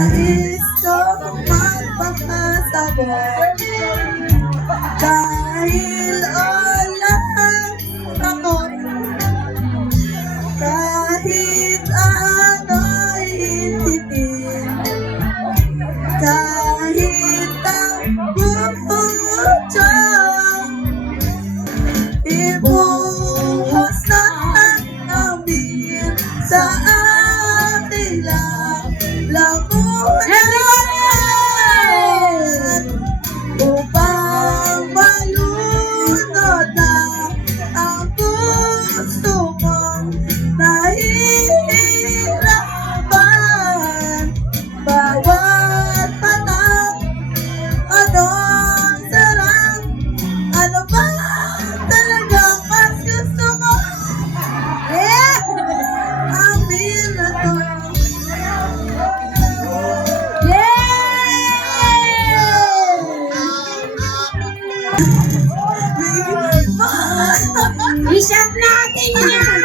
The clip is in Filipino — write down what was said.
Gusto magpapasabot dahil walang ako kahit ano'y hintipin kahit ang puso ibuhos na namin sa ating lamunan upang malunod na ang gusto mong nahihirapan bawat patang anong sarap ano ba talagang mas gusto mo amin na to. I-shot natin yan!